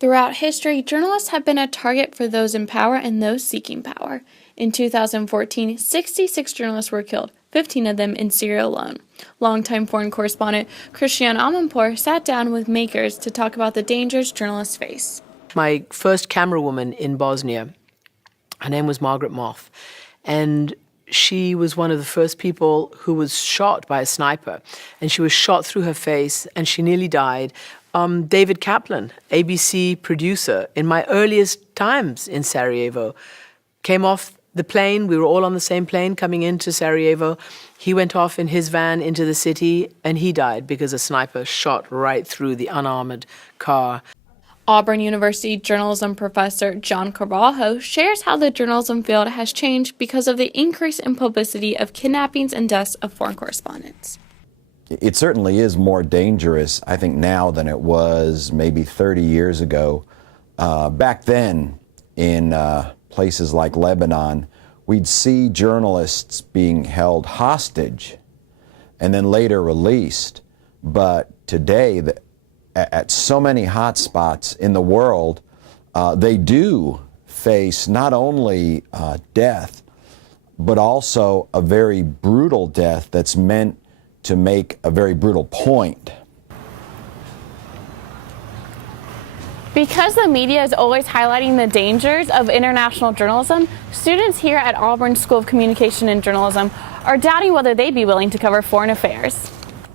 Throughout history, journalists have been a target for those in power and those seeking power. In 2014, 66 journalists were killed, 15 of them in Syria alone. Longtime foreign correspondent Christiane Amanpour sat down with makers to talk about the dangers journalists face. My first camerawoman in Bosnia, her name was Margaret Moth, and she was one of the first people who was shot by a sniper, and she was shot through her face, and she nearly died. David Kaplan, ABC producer, in my earliest times in Sarajevo, came off the plane. We were all on the same plane coming into Sarajevo. He went off in his van into the city, and he died because a sniper shot right through the unarmored car. Auburn University journalism professor John Carvalho shares how the journalism field has changed because of the increase in publicity of kidnappings and deaths of foreign correspondents. It certainly is more dangerous, I think, now than it was maybe 30 years ago. Back then, in places like Lebanon, we'd see journalists being held hostage and then later released. But today, at so many hot spots in the world, they do face not only death, but also a very brutal death that's meant to make a very brutal point. Because the media is always highlighting the dangers of international journalism, students here at Auburn School of Communication and Journalism are doubting whether they'd be willing to cover foreign affairs.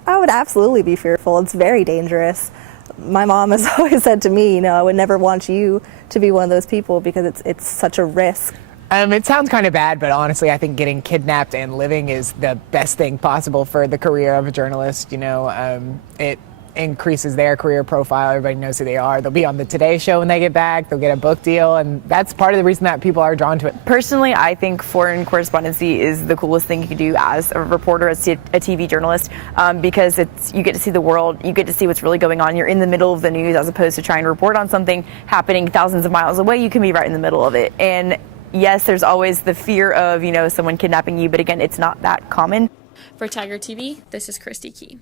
I would absolutely be fearful. It's very dangerous. My mom has always said to me, I would never want you to be one of those people because it's such a risk. It sounds kind of bad, but honestly, I think getting kidnapped and living is the best thing possible for the career of a journalist. It increases their career profile. Everybody knows who they are. They'll be on the Today Show when they get back. They'll get a book deal, and that's part of the reason that people are drawn to it. Personally, I think foreign correspondency is the coolest thing you can do as a reporter, as a TV journalist, because you get to see the world, you get to see what's really going on. You're in the middle of the news as opposed to trying to report on something happening thousands of miles away. You can be right in the middle of it. And yes, there's always the fear of, someone kidnapping you, but again, it's not that common. For Tiger TV, this is Christy Key.